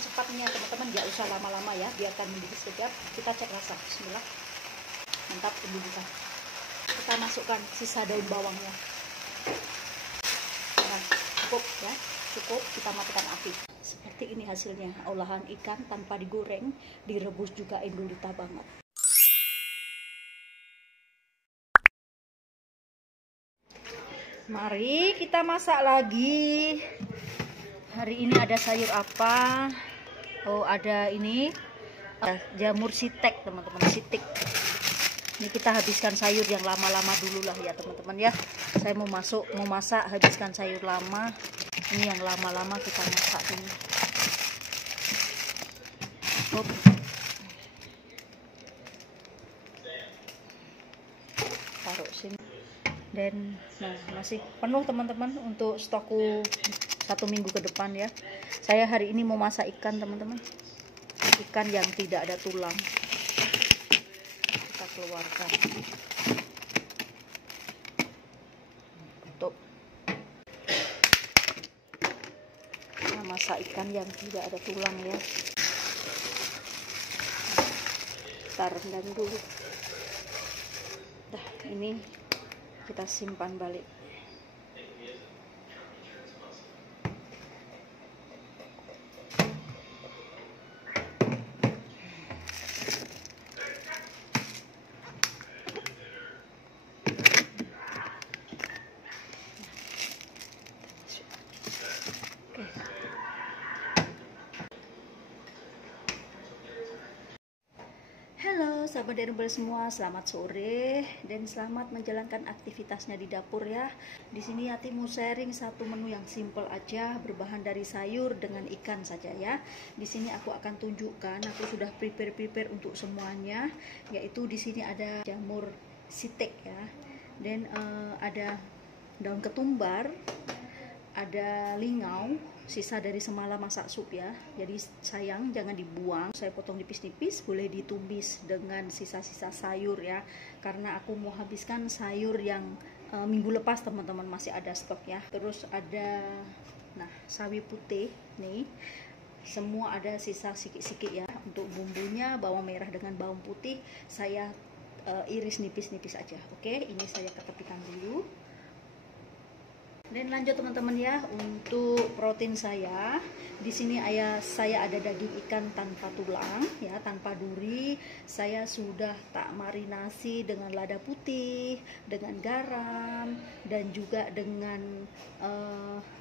cepatnya teman-teman, nggak usah lama-lama ya, biarkan mendidih sekejap. Kita cek rasa. Bismillah. Mantap, kita masukkan sisa daun bawangnya. Nah, cukup ya, cukup. Kita matikan api. Seperti ini hasilnya, olahan ikan tanpa digoreng, direbus juga indulita banget. Mari kita masak lagi. Hari ini ada sayur apa? Oh, ada ini jamur sitek, teman-teman, sitik. Ini kita habiskan sayur yang lama-lama dulu lah ya, teman-teman ya. Saya mau masak, habiskan sayur lama. Ini yang lama-lama kita masak ini. Hop. Taruh sini. Dan nah, masih penuh teman-teman untuk stokku 1 minggu ke depan ya. Saya hari ini mau masak ikan, teman-teman. Ikan yang tidak ada tulang. Kita keluarkan. Untuk masak ikan yang tidak ada tulang ya. Kita rendam dulu. Nah, ini kita simpan balik. Halo sahabat Derubel semua, selamat sore dan selamat menjalankan aktivitasnya di dapur ya. Di sini Yati mau sharing satu menu yang simple aja, berbahan dari sayur dengan ikan saja ya. Di sini aku akan tunjukkan, aku sudah prepare untuk semuanya, yaitu di sini ada jamur sitek ya, dan ada daun ketumbar, ada lingau, sisa dari semalam masak sup ya, jadi sayang jangan dibuang. Saya potong tipis-tipis, boleh ditumis dengan sisa-sisa sayur ya, karena aku mau habiskan sayur yang minggu lepas teman-teman, masih ada stok ya. Terus ada sawi putih nih, semua ada sisa sikit-sikit ya. Untuk bumbunya bawang merah dengan bawang putih saya iris nipis-nipis aja. Oke, ini saya ketepikan dulu. Dan lanjut teman-teman ya, untuk protein saya di sini saya ada daging ikan tanpa tulang ya, tanpa duri. Saya sudah tak marinasi dengan lada putih, dengan garam, dan juga dengan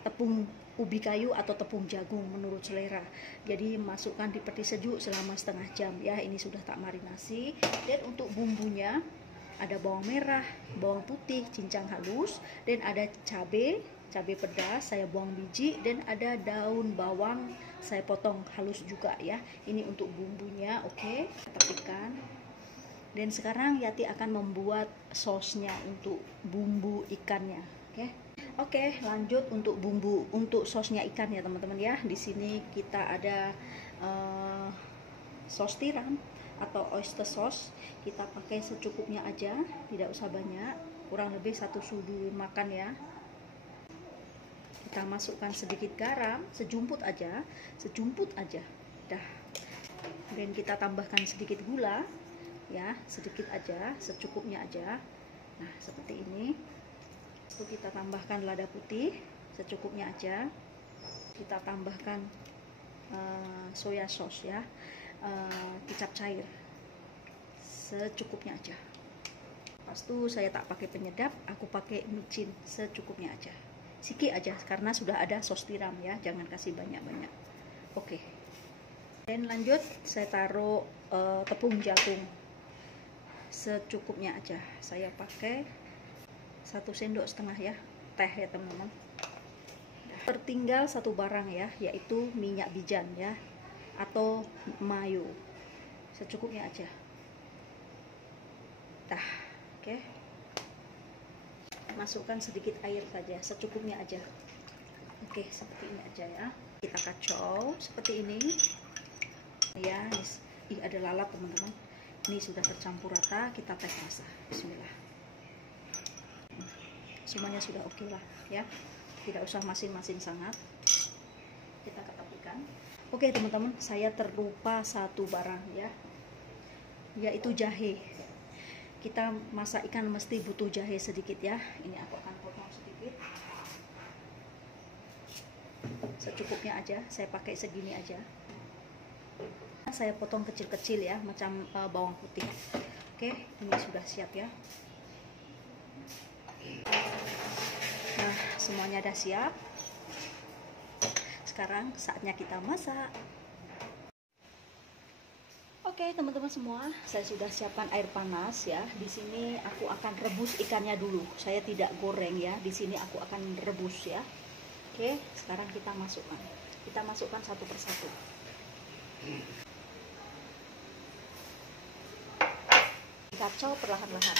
tepung ubi kayu atau tepung jagung menurut selera. Jadi masukkan di peti sejuk selama setengah jam ya. Ini sudah tak marinasi. Dan untuk bumbunya ada bawang merah, bawang putih cincang halus, dan ada cabai pedas saya buang biji, dan ada daun bawang saya potong halus juga ya. Ini untuk bumbunya. Oke, tepikan. Dan sekarang Yati akan membuat sosnya untuk bumbu ikannya. Oke, lanjut untuk bumbu untuk sosnya ikan ya teman-teman ya. Di sini kita ada sos tiram atau oyster sauce. Kita pakai secukupnya aja, tidak usah banyak, kurang lebih 1 sudu makan ya. Kita masukkan sedikit garam, sejumput aja dah. Dan kita tambahkan sedikit gula ya, sedikit aja, secukupnya aja. Nah, seperti ini. Lalu kita tambahkan lada putih secukupnya aja. Kita tambahkan soya sauce ya, kecap cair secukupnya aja. Pas itu saya tak pakai penyedap, aku pakai micin secukupnya aja, sikit aja karena sudah ada sos tiram ya, jangan kasih banyak-banyak. Oke. Dan lanjut saya taruh tepung jagung secukupnya aja. Saya pakai 1,5 sendok ya teh ya teman-teman. Tertinggal satu barang ya, yaitu minyak bijan ya atau mayo, secukupnya aja dah. Oke, masukkan sedikit air saja secukupnya aja. Oke, seperti ini aja ya. Kita kacau seperti ini ya. Ada lalap teman-teman, ini sudah tercampur rata. Kita tes rasa. Bismillah. Semuanya sudah oke lah ya, tidak usah masin-masin sangat. Kita ketepikan. Oke teman-teman, saya terlupa satu barang ya, yaitu jahe. Kita masak ikan mesti butuh jahe sedikit ya. Ini aku akan potong sedikit, secukupnya aja. Saya pakai segini aja. Saya potong kecil-kecil ya, macam bawang putih. Oke, ini sudah siap ya. Nah, semuanya udah siap. Sekarang saatnya kita masak. Oke, teman-teman semua, saya sudah siapkan air panas ya. Di sini aku akan rebus ikannya dulu. Saya tidak goreng ya. Di sini aku akan rebus ya. Oke, sekarang kita masukkan. Kita masukkan satu persatu. Kacau perlahan-lahan.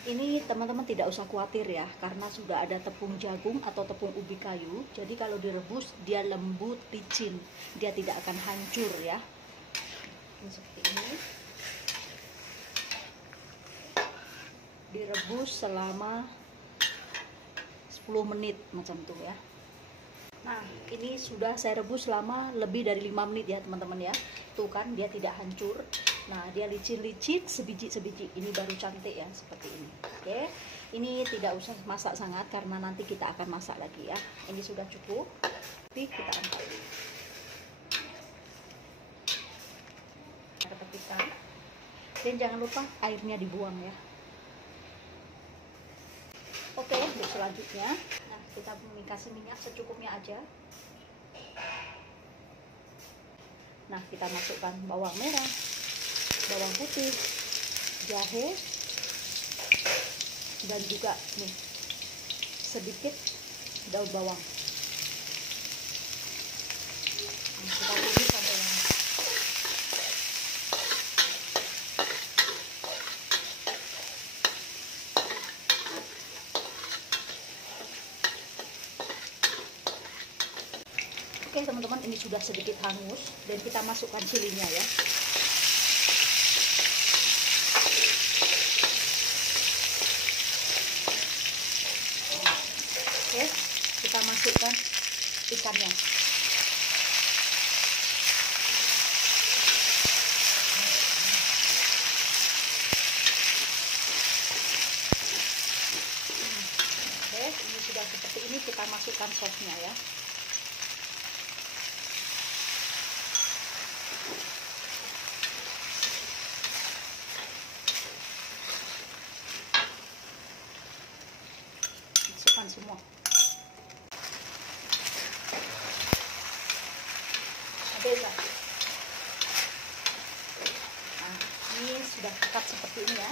Ini teman-teman tidak usah khawatir ya, karena sudah ada tepung jagung atau tepung ubi kayu. Jadi kalau direbus dia lembut, licin, dia tidak akan hancur ya. Ini seperti ini. Direbus selama 10 menit macam itu ya. Nah, ini sudah saya rebus selama lebih dari 5 menit ya teman-teman ya. Tuh kan dia tidak hancur. Nah, dia licin-licin, sebiji-sebiji. Ini baru cantik ya, seperti ini. Oke, ini tidak usah masak sangat karena nanti kita akan masak lagi ya. Ini sudah cukup. Tapi kita angkat. Kita petikkan. Dan jangan lupa airnya dibuang ya. Oke, untuk selanjutnya, nah kita kasih minyak secukupnya aja. Nah, kita masukkan bawang merah, bawang putih, jahe, dan juga nih sedikit daun bawang. Nah, kita tumis sampai lama. Oke teman-teman, ini sudah sedikit hangus dan kita masukkan chilinya ya. Oke, kita masukkan ikannya. Oke, ini sudah seperti ini, kita masukkan sosnya ya. Masukkan semua. Nah, ini sudah pekat seperti ini ya.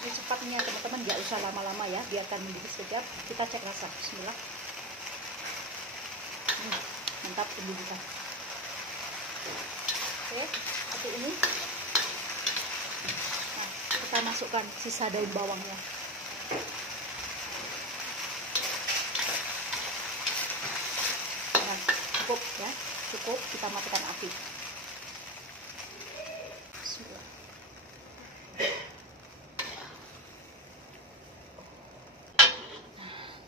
Ini cepatnya teman-teman, nggak usah lama-lama ya, biarkan mendidih sekejap. Kita cek rasa. Bismillah. Mantap pendidikan. Oke, seperti ini. Nah, kita masukkan sisa daun bawangnya. Nah, cukup ya, cukup. Kita matikan api.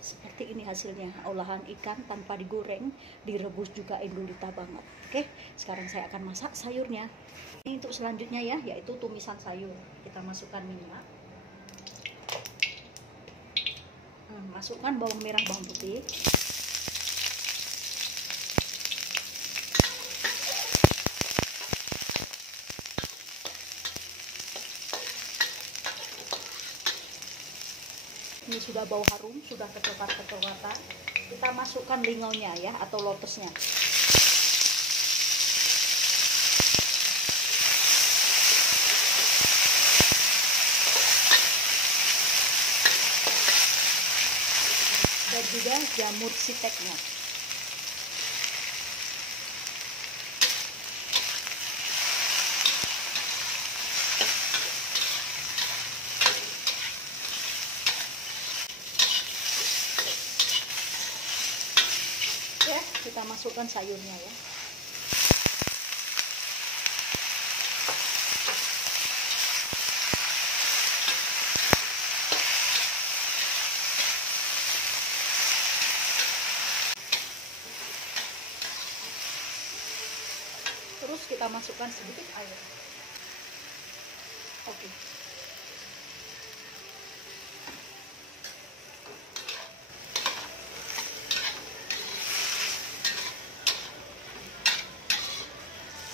Seperti ini hasilnya, olahan ikan tanpa digoreng, direbus juga indulita banget. Oke, sekarang saya akan masak sayurnya. Ini untuk selanjutnya ya, yaitu tumisan sayur. Kita masukkan minyak, masukkan bawang merah, bawang putih, ini sudah bau harum, sudah kecoklat-kecoklatan. Kita masukkan lingaunya ya, atau lotesnya. Dan juga jamur siteknya. Ya, kita masukkan sayurnya ya. terus kita masukkan sedikit air. Oke.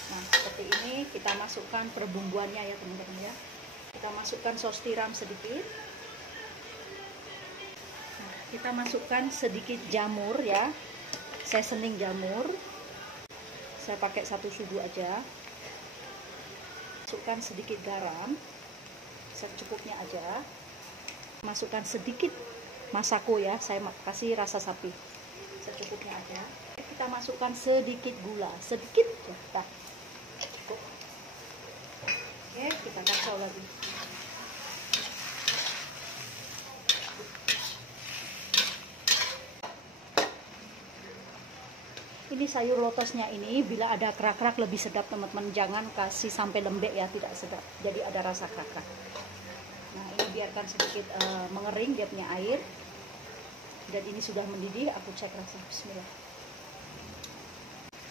Nah, seperti ini kita masukkan perbumbuannya ya teman-teman ya. Kita masukkan saus tiram sedikit. Nah, kita masukkan sedikit jamur ya, seasoning jamur. Saya pakai 1 sudu aja. Masukkan sedikit garam, secukupnya aja. Masukkan sedikit masako ya, saya kasih rasa sapi, secukupnya aja. Kita masukkan sedikit gula, sedikit ya. Cukup. Oke, kita kacau lagi. Ini sayur lotosnya ini bila ada kerak-kerak lebih sedap teman-teman, jangan kasih sampai lembek ya, tidak sedap, jadi ada rasa kerak-kerak. Nah, ini biarkan sedikit mengering dia punya air, dan ini sudah mendidih. Aku cek rasa. Bismillah.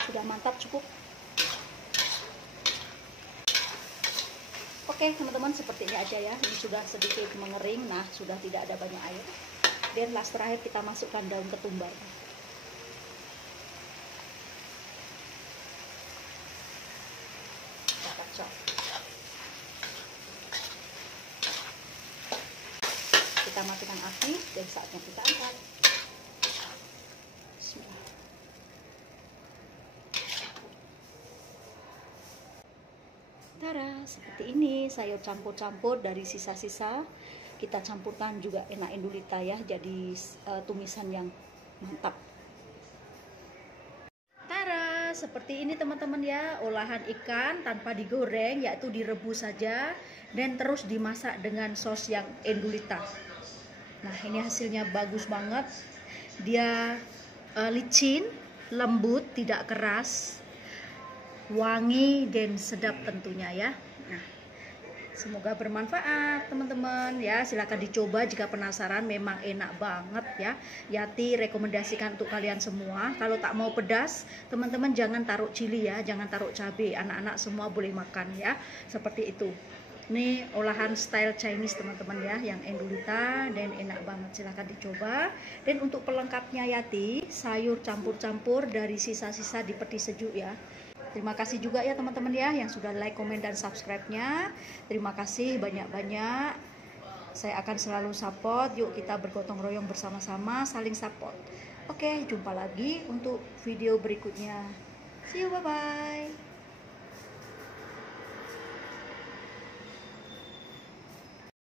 Sudah mantap, cukup. Oke teman-teman, seperti ini aja ya. Ini sudah sedikit mengering. Nah, sudah tidak ada banyak air. Dan last terakhir kita masukkan daun ketumbar. Kita matikan api dan saatnya kita angkat. Tara, seperti ini sayur campur-campur dari sisa-sisa. Kita campurkan juga enak endulita ya, jadi tumisan yang mantap. Seperti ini teman-teman ya, olahan ikan tanpa digoreng, yaitu direbus saja dan terus dimasak dengan sos yang endulita. Nah, ini hasilnya bagus banget. Dia licin, lembut, tidak keras, wangi dan sedap tentunya ya. Nah, semoga bermanfaat teman-teman ya. Silahkan dicoba jika penasaran, memang enak banget ya. Yati rekomendasikan untuk kalian semua. Kalau tak mau pedas, teman-teman jangan taruh cili ya, jangan taruh cabai. Anak-anak semua boleh makan ya, seperti itu. Ini olahan style Chinese teman-teman ya, yang endulita dan enak banget. Silahkan dicoba. Dan untuk pelengkapnya Yati, sayur campur-campur dari sisa-sisa di peti sejuk ya. Terima kasih juga ya teman-teman ya yang sudah like, komen, dan subscribe-nya. Terima kasih banyak-banyak. Saya akan selalu support. Yuk kita bergotong royong bersama-sama, saling support. Oke, jumpa lagi untuk video berikutnya. See you, bye-bye.